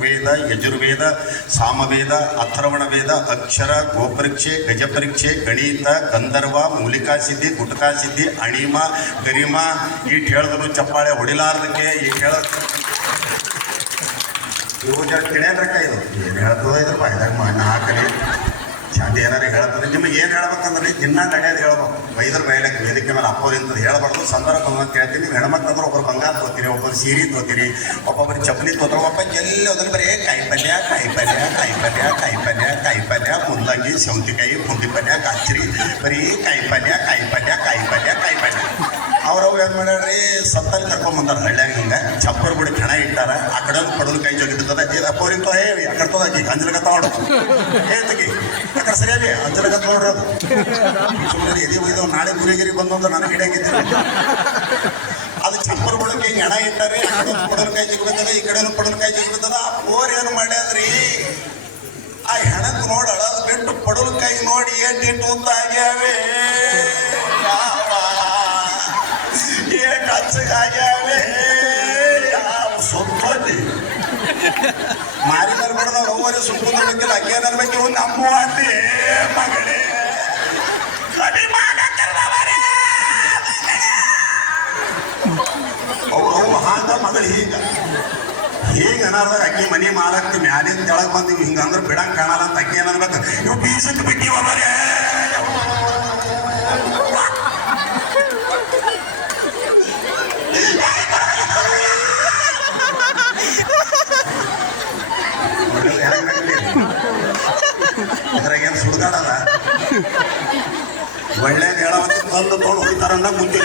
ಋಗ್ವೇದ, ಯಜುರ್ವೇದ, ಸಾಮವೇದ, ಅಥರ್ವಣ ವೇದ, ಅಕ್ಷರ, ಗೋಪರೀಕ್ಷೆ, ಗಜಪರೀಕ್ಷೆ, ಗಣಿತ, ಗಂಧರ್ವ, ಮೂಲಿಕಾ ಸಿದ್ಧಿ, ಗುಟಕಾ ಸಿದ್ಧಿ, ಅಣಿಮ, ಗರಿಮ, ಈಟ್ ಹೇಳಿದ್ರು ಚಪ್ಪಾಳೆ ಹೊಡಿಲಾರ್ದಕ್ಕೆ ಈಟ್ ಹೇಳ ಇವು ಜರ ತಿಳಿಯದ್ರಕ್ಕ ಇದು ಏನು ಹೇಳ್ತದ ಇದ್ರಪ್ಪ ಇದಾಗ ಮಣ್ಣು ಹಾಕಲಿ ಚಂದ ಏನಾರು ಹೇಳ್ತದೆ. ನಿಮಗೆ ಏನು ಹೇಳ್ಬೇಕಂದ್ರೆ ದಿನ ನಡೆಯೋದು ಹೇಳ್ಬೇಕು. ಬೈದ್ರ ಬಯಲಕ್ಕೆ ವೇದಿಕೆ ಮೇಲೆ ಅಪ್ಪೋರಿಂತ ಹೇಳ್ಬಾರ್ದು. ಸಂದರ್ಭ ಅಂತ ಹೇಳ್ತೀನಿ. ನೀವು ಹೆಣ್ಮಕ್ಳಂದ್ರೆ ಒಬ್ಬರು ಬಂಗಾರ ತೋತೀರಿ, ಒಬ್ಬರು ಸೀರೆ ತೋತೀರಿ, ಒಬ್ಬೊಬ್ಬರು ಚಪ್ಪಲಿ ತೋತಾರೆ. ಒಬ್ಬ ಎಲ್ಲಿ ಹೋದ್ರೆ ಬರೀ ಕಾಯಿಪಲ್ಯ ಕಾಯಿಪಲ್ಯ ಕಾಯಿಪಲ್ಯ ಕಾಯಿಪಲ್ಯ ಕಾಯಿಪಲ್ಯ, ಮುಲ್ಲಂಗಿ, ಸೌತೆಕಾಯಿ, ಪುಂಡಿ ಪಲ್ಯ, ಗಜ್ಜರಿ, ಬರೀ ಕಾಯಿಪಲ್ಯ ಕಾಯಿಪಲ್ಯ ಕಾಯಿಪಲ್ಯ ಕಾಯಿಪಲ್ಯ. ಅವ್ರವ್ ಏನು ಮಾಡ್ಯಾರ್ರಿ, ಸತ್ತಲ್ಲಿ ಕರ್ಕೊಂಬಂದಾರ ಹಳ್ಳ್ಯಾಗ. ಹಿಂಗೆ ಚಪ್ಪರ್ ಬಿಡಿ ಕಣ ಇಟ್ಟಾರ. ಆ ಕಡೆ ಪಡಲು ಕೈ ಜೋಗಿರ್ತದೆ. ಅಪ್ಪೋರಿಂತ ಹೇಳಿ ಆ ಕಡೆ ತೋದಾಕಿ ಅಂಜಲಗತ್ತ ನೋಡು ಏತಗಿ ಯಾಕಡೆ ಸರಿಯಾಗಿ ಅಂಜಲಗತ್ತ ನೋಡ್ರಿ. ಅದು ಸುಮ್ಮನೆ ಎದೆ ಒಯ್ದವ್ ನಾಳೆ ಗುರಿಗಿರಿ ಬಂದು ನನಗೆ ಹಿಡಿಯಾಗಿದ್ದೀರಿ. ಅದು ಚಪ್ಪರ್ ಬಿಡಕ್ಕೆ ಹಿಂಗೆ ಹಣ ಇಟ್ಟಾರೆ. ಆ ಕಡೆ ಪಡಲು ಕೈ ಜಿಗ್ಬಿರ್ತದ, ಈ ಕಡೆನೂ ಪಡಲು ಕೈ ಜಿಗ್ಬಿರ್ತದ. ಆ ಪೋರ್ ಏನು ಮಾಡ್ಯಾದ್ರಿ, ಆ ಹೆಣಕ್ಕೆ ನೋಡಿ ಅಳದು ಬಿಟ್ಟು ಪಡಲು ಕೈ ನೋಡಿ ಏಟಿಟ್ಟು ಉದ್ದಾಗ್ಯಾವೆ, ಕಚ್ಚಗಾಗ್ಯಾವೆ. ಯಾವ ಸುತ್ತಲ್ಲಿ ಮಾರಿ ಬರ್ಬಾರ್ದವ್ರು ಅವರೇ ಸುಮ್ಮನೆ ಬೇಕಿಲ್ಲ. ಅಕ್ಕೇ ನರ್ಬೇಕು ಇವ್ ನಮ್ಮ ಅಂತಿ ಮಗಳೇ ಅವು ಹಾಂಗ ಮಗಳು ಹೀಗೆ ಅನಾರ್ದಾಗ ಅಕ್ಕಿ ಮನೆ ಮಾರಕ್ತಿ ಮ್ಯಾಲಿಂದ ತೆಳಗ್ ಬಂದಿವಿ. ಹಿಂಗಂದ್ರೆ ಬಿಡಂಗ್ ಕಾಣಲ್ಲ ಅಂತ ಅಕ್ಕಿ ಏನನ್ಬೇಕು, ಇವು ಬೀಸಕ್ಕೆ ಬಿಟ್ಟಿವ ಬರೇ ಅದ್ರಾಗೇನು ಸುಡ್ಗಾಡಲ್ಲ. ಒಳ್ಳೇದು ಹೇಳವತ್ತಿ ತಂದು ತೊಗೊಂಡು ಹೋಗ್ತಾರನ್ನ ಮುಂಚೆ.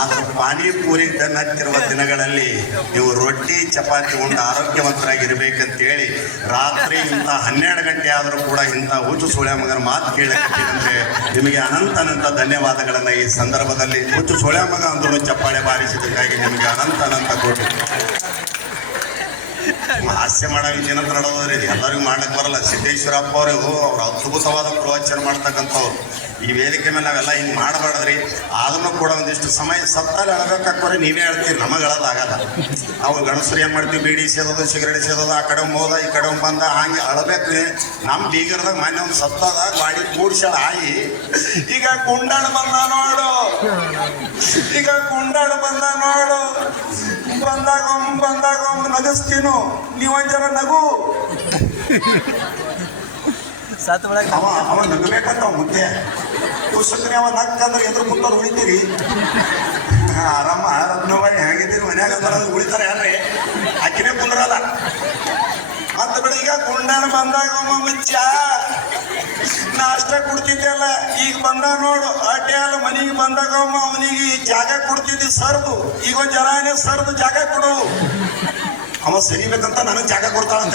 ಆದ್ರೆ ಪಾನಿಪೂರಿ ಟನ್ ಹತ್ತಿರುವ ದಿನಗಳಲ್ಲಿ ನೀವು ರೊಟ್ಟಿ ಚಪಾತಿ ಉಂಡು ಆರೋಗ್ಯವಂತರಾಗಿರ್ಬೇಕಂತೇಳಿ ರಾತ್ರಿ ಇಂಥ 12 ಗಂಟೆ ಆದರೂ ಕೂಡ ಇಂಥ ಹುಚ್ಚು ಸೋಳ್ಯ ಮಗನ ಮಾತು ಕೇಳಕತ್ತಿದಂತೆ ನಿಮಗೆ ಅನಂತ ಅನಂತ ಧನ್ಯವಾದಗಳನ್ನು ಈ ಸಂದರ್ಭದಲ್ಲಿ. ಹುಚ್ಚು ಸೋಳ್ಯ ಮಗ ಅಂದ್ರೂ ಚಪ್ಪಾಳೆ ಬಾರಿಸಿದ್ದಕ್ಕಾಗಿ ನಿಮಗೆ ಅನಂತ ಅನಂತ ಕೊಟ್ಟು. ಹಾಸ್ಯ ಮಾಡೋ ವಿಷಯ ಅಂತ ನಡೆದ್ರಿ, ಎಲ್ಲರಿಗೂ ಮಾಡ್ಲಿಕ್ಕೆ ಬರಲ್ಲ. ಸಿದ್ದೇಶ್ವರಪ್ಪ ಅವರು ಅವ್ರು ಅದ್ಭುತವಾದ ಪ್ರವಚನ ಮಾಡ್ತಕ್ಕಂಥವ್ರು. ಈ ವೇದಿಕೆ ಮೇಲೆ ನಾವೆಲ್ಲ ಹಿಂಗೆ ಮಾಡಬಾರ್ದ್ರಿ. ಅದನ್ನು ಕೂಡ ಒಂದಿಷ್ಟು ಸಮಯ ಸತ್ತಲ್ಲಿ ಅಳಬೇಕಾಕೋರೆ ನೀವೇ ಹೇಳ್ತೀರಿ, ನಮಗೆ ಅಳೋದಾಗಲ್ಲ. ನಾವು ಗಣಸರು ಏನು ಮಾಡ್ತೀವಿ, ಬೀಡಿ ಸೇದೋದು, ಸಿಗರೇಟ್ ಸೇದೋದು, ಆ ಕಡೆ ಹೋದ ಈ ಕಡೆ ಬಂದ ಹಂಗೆ ಅಳಬೇಕ್ರಿ. ನಮ್ಮ ಬೀಗರ್ದಾಗ ಮೊನ್ನೆ ಒಂದು ಸತ್ತದ ಗಾಡಿ ಕೂಡ್ಸಳ ಆಯಿ. ಈಗ ಕುಂಡಾಣ ಬಂದ ನೋಡು, ಈಗ ಕುಂಡಾಣ ಬಂದ ನೋಡು, ಬಂದಾಗ ನಗಸ್ತೀನು, ನೀವೊಂದ್ ಜನ ನಗು. ಅವ ನಗಬೇಕಂತ ಮುದ್ದೆ ಕುಸಕ್ರಿ. ಅವ ನಕ್ಕಂದ್ರೆ ಎದುರು ಕುಂತವ್ರು ಉಳಿತೀರಿ. ಆರಾಮ ರತ್ನವಾಯಿ ಹೇಗಿದ್ದೀರಿ, ಮನ್ಯಾಗ ಬರೋದು ಉಳಿತಾರೆ ಯಾರ್ರಿ, ಆಕಿನೇ ಕುಂದ್ರಲ್ಲ ಅಂತ ಬಿಡ. ಈಗ ಕುಂಡಾಣ ಬಂದಾಗ ಮುಚ್ಚ ನಾಷ್ಟ ಕೊಡ್ತಿದ್ದೆಲ್ಲ, ಈಗ ಬಂದ ನೋಡು ಅಡ್ಡೆ ಅಲ್ಲ. ಮನೆಗೆ ಬಂದಾಗ ಅವನಿಗೆ ಜಾಗ ಕೊಡ್ತಿದ್ದಿ ಸರ್ದು, ಈಗ ಒಂದು ಜನಾನೇ ಸರ್ದು ಜಾಗ ಕೊಡು. ಅವ ಸರಿಬೇಕಂತ ನನಗೆ ಜಾಗ ಕೊಡ್ತಾಳಂತ.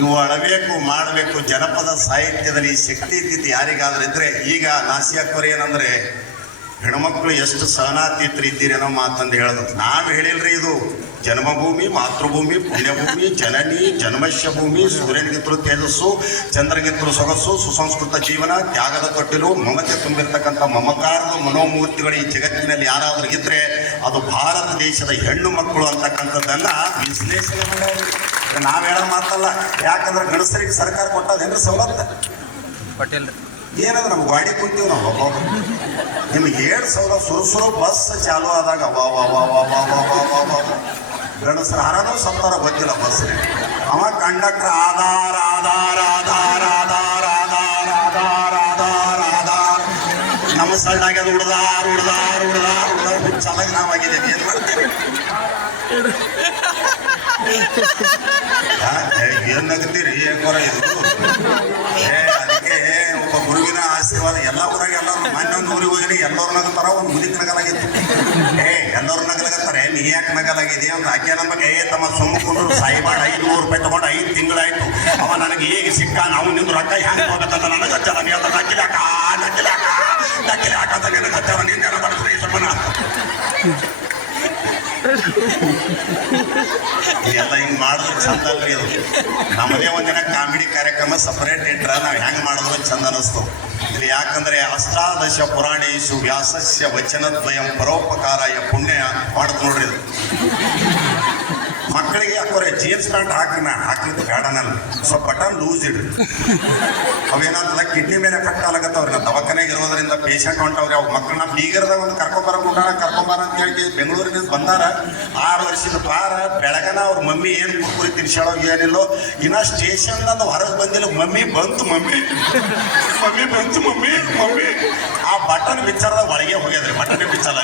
ಇವು ಅಳಬೇಕು ಮಾಡಬೇಕು. ಜನಪದ ಸಾಹಿತ್ಯದಲ್ಲಿ ಶಕ್ತಿ ಇದ್ದಿದ್ದು ಯಾರಿಗಾದ್ರೂ ಇದ್ರೆ ಈಗ ನಾಸಿಯಾಕೋರು ಏನಂದ್ರೆ ಹೆಣ್ಮಕ್ಳು ಎಷ್ಟು ಸಹನಾತೀತರು ಇದ್ದೀರಿ ಅನ್ನೋ ಮಾತಂದು ಹೇಳಿದ್ರು. ನಾವು ಹೇಳಿಲ್ರಿ, ಇದು ಜನ್ಮಭೂಮಿ, ಮಾತೃಭೂಮಿ, ಪುಣ್ಯಭೂಮಿ, ಜನನಿ ಜನ್ಮಶ್ಯ ಭೂಮಿ, ಸೂರ್ಯನಿಗಿದ್ರು ತೇಜಸ್ಸು, ಚಂದ್ರನಿಗಿದ್ರು ಸೊಗಸು, ಸುಸಂಸ್ಕೃತ ಜೀವನ, ತ್ಯಾಗದ ತೊಟ್ಟಿಲು, ಮಮತೆ ತುಂಬಿರ್ತಕ್ಕಂಥ ಮಮಕಾರದ ಮನೋಮೂರ್ತಿಗಳು ಈ ಜಗತ್ತಿನಲ್ಲಿ ಯಾರಾದ್ರೂ ಇದ್ರೆ ಅದು ಭಾರತ ದೇಶದ ಹೆಣ್ಣು ಮಕ್ಕಳು ಅಂತಕ್ಕಂಥದ್ದನ್ನ ವಿಶ್ಲೇಷಣೆ ಮಾಡೋದು. ನಾವು ಹೇಳೋ ಮಾತಲ್ಲ. ಯಾಕಂದ್ರೆ ಗಣಸರಿಗೆ ಸರ್ಕಾರ ಕೊಟ್ಟದೇನ್ರಿ ಸವಲತ್ತು ಪಟೇಲ್ ಏನಂದ್ರೆ ನಮ್ಗೆ ಗಾಡಿ ಕುಂತೀವಿ ನಾವು. ನಿಮ್ಗೆ 7 ಸಾವಿರ ಸುರು ಬಸ್ ಚಾಲು ಆದಾಗ ಗಣಸರ ಹರನೂ ಸತ್ತಾರ ಗೊತ್ತಿಲ್ಲ ಬಸ್. ಅವ ಕಂಡಕ್ಟರ್ ಆಧಾರ ಆಧಾರ ಆಧಾರ ಆಧಾರ ಆಧಾರ ಆಧಾರ ಆಧಾರ ಆಧಾರ. ನಮ್ಮ ಸಣ್ಣಾಗಿ ಅದು ಹುಡ್ದಾರ್ ಹುಡ್ದಾರ್ ಹುಡ್ದಾರ್ ಹುಡ್ದಾರ್ ಹುಚ್ಚಾದಾಗ ನಾವಾಗಿದ್ದೇವೆ. ಏನು ಮಾಡ್ತೀವಿ, ಏನ್ ನಗತೀರಿ ಏಕೋರ ಇದು. ಅದಕ್ಕೆ ಒಬ್ಬ ಗುರುವಿನ ಆಶೀರ್ವಾದ. ಎಲ್ಲ ಊರಾಗ ಎಲ್ಲರೂ ಮೊನ್ನೊಂದು ಊರಿಗೆ ಹೋಗಿ ಎಲ್ಲರೂ ನಗತಾರ, ಒಂದು ಮುದಿಕ್ ನಗಲಾಗಿತ್ತು. ಎಲ್ಲರೂ ನಗಲಾಗತ್ತಾರೆ, ನೀ ಯಾಕೆ ನಗಲಾಗಿದೆ ಅಂತ ಆಕೆ ನಮಗೆ ತಮ್ಮ ಸುಮ್ಮಕೊಂಡ್ರು ಸಾಯಿಬಾಡ್ 500 ರೂಪಾಯಿ ತಗೊಂಡು 5 ತಿಂಗಳಾಯ್ತು. ಅವ ನನಗೆ ಹೇಗೆ ಸಿಕ್ಕ, ನಾವು ನಿಂದು ರೊಕ್ಕ ಹೆಂಗೆ ಹೋಗತ್ತಂತ ನನಗೆ ಹಚ್ಚಾರ. ನೀ ಅದ ನಕ್ಕಿಲಿ ಹಾಕ ನಕ್ಕಿಲಿ ಹಾಕ ನಕ್ಕಿಲಿ ಹಾಕಂತ ನನಗೆ ಹಚ್ಚಾರ. ನೀನು ಬರ್ತದೆ ಸ್ವಲ್ಪನ ಎಲ್ಲ ಹಿಂಗೆ ಮಾಡಿದ್ರೆ ಚಂದ ಅಲ್ರಿ. ಅದು ನಮ್ಮದೇ ಒಂದಿನ ಕಾಮಿಡಿ ಕಾರ್ಯಕ್ರಮ ಸಪರೇಟ್ ಇಟ್ರ ನಾವು ಹೆಂಗೆ ಮಾಡಿದ್ರು ಚಂದ ಅನ್ನಿಸ್ತು. ಇಲ್ಲಿ ಯಾಕಂದ್ರೆ ಅಷ್ಟಾದಶ ಪುರಾಣೇಶು ವ್ಯಾಸಸ್ಯ ವಚನದ್ವಯಂ ಪರೋಪಕಾರಾಯ ಪುಣ್ಯ ಮಾಡುತ್ತೆ ನೋಡ್ರಿ. ಇದು ಅಕ್ಕರಿಗೆ ಅಕ್ಕವ್ರೆ ಜೀನ್ಸ್ ಪ್ಯಾಂಟ್ ಹಾಕ್ರಿ ನಾ ಹಾಕ್ಲಿದ್ದು ಬೇಡ ನಾನು ಸ್ವಲ್ಪ ಬಟನ್ ಲೂಸ್ ಇಡ್ರಿ ಅವೇನಾಗ್ತದ ಕಿಡ್ನಿ ಮೇಲೆ ಎಫೆಕ್ಟ್ ಆಗತ್ತವ್ರಿ ನಾ ದವಾಖಾನೆಗೆ ಇರೋದ್ರಿಂದ ಪೇಷಂಟ್ ಹೊಂಟವ್ರಿ ಅವ್ ಮಕ್ಕಳನ್ನ ಬೀಗರದ ಒಂದು ಕರ್ಕೊಂಬಾರ ಅಂತ ಹೇಳಿ ಬೆಂಗಳೂರಿನಿಂದ ಬಂದಾರ 6 ವರ್ಷದ ಪಾರ ಬೆಳಗನ ಅವ್ರ ಮಮ್ಮಿ ಏನ್ ಕುರ್ಕುರಿ ತಿನ್ಸಾಳೋ ಏನಿಲ್ಲೋ ಇನ್ನ ಸ್ಟೇಷನ್ ಅದು ಹೊರಗೆ ಬಂದಿಲ್ಲ ಮಮ್ಮಿ ಬಂತು ಮಮ್ಮಿ ಆ ಬಟನ್ ಬಿಚ್ಚಾರದ ಒಳಗೆ ಹೋಗ್ಯದ್ರಿ ಬಟನ್ ಬಿಚ್ಚಲ್ಲ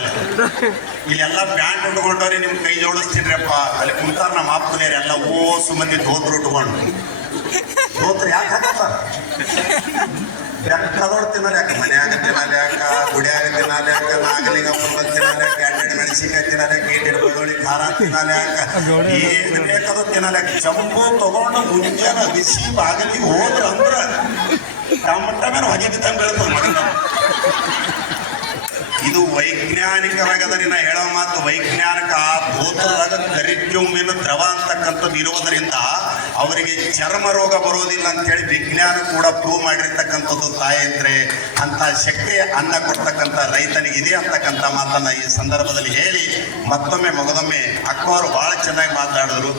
ಇಲ್ಲೆಲ್ಲ ಪ್ಯಾಂಟ್ ಉಟ್ಕೊಂಡವ್ರಿ ನಿಮ್ ಕೈ ಜೋಡಿಸ್ತೀನ್ರಿಪ್ಪ ಅಲ್ಲಿ ಕುಂತಾರ ನಮ್ಮ ಅಪ್ಪನೇರಿ ಎಲ್ಲ ಓಸು ಮಂದಿ ಧೋತ್ರ ಉಟ್ಕೊಂಡು ಧೋತ್ರ ಯಾಕೆ ಹಾಕತ್ತಾರ ಬೆಕ್ಕದೋಡ್ ತಿನ್ನೋದು ಯಾಕೆ ಮನ್ಯಾಗ ತಿನ್ನೋದು ಯಾಕ ಗುಡಿಯಾಗ ತಿನ್ನೋದು ಯಾಕ ನಾಗಲಿಂಗಪ್ಪನ ತಿನ್ನೋದು ಯಾಕೆ ಎಣ್ಣೆ ಮೆಣಸಿನ್ಕಾಯಿ ತಿನ್ನೋದು ಯಾಕೆ ಈಟಿನ ಬೆಳ್ಳುಳ್ಳಿ ಖಾರ ತಿನ್ನೋದು ಯಾಕ ಏನು ಬೇಕಾದ್ರೂ ತಿನ್ನೋದು ಯಾಕೆ ಚಂಬು ತಗೊಂಡು ಮುಂಜಾನೆ ಬಿಸಿ ಬಾಗಿಲಿಗೆ ಹೋದ್ರ ಅಂದ್ರ ಟಮಟ ಮೇಲೆ ಹೊಗೆ ಬಿತ್ತಂಗೆ ಬೀಳ್ತದ ಮಗನ ಇದು ವೈಜ್ಞಾನಿಕವಾಗದರಿ ನಾ ಹೇಳೋ ಮಾತು ವೈಜ್ಞಾನಿಕ ಧೋತ್ರದಾಗ ಕರಿಕ್ಯೂಮಿನ ದ್ರವ ಅಂತಕ್ಕಂಥದ್ದು ಇರುವುದರಿಂದ ಅವರಿಗೆ ಚರ್ಮ ರೋಗ ಬರೋದಿಲ್ಲ ಅಂತೇಳಿ ವಿಜ್ಞಾನ ಕೂಡ ಪ್ರೂವ್ ಮಾಡಿರ್ತಕ್ಕಂಥದ್ದು ತಾಯಂದ್ರೆ ಅಂತ ಶಕ್ತಿ ಅನ್ನ ಕೊಡ್ತಕ್ಕಂಥ ರೈತನಿಗೆ ಇದೆ ಅಂತಕ್ಕಂಥ ಮಾತನ್ನ ಈ ಸಂದರ್ಭದಲ್ಲಿ ಹೇಳಿ ಮತ್ತೊಮ್ಮೆ ಮಗದೊಮ್ಮೆ ಅಕ್ಕವರು ಬಹಳ ಚೆನ್ನಾಗಿ ಮಾತಾಡಿದ್ರು.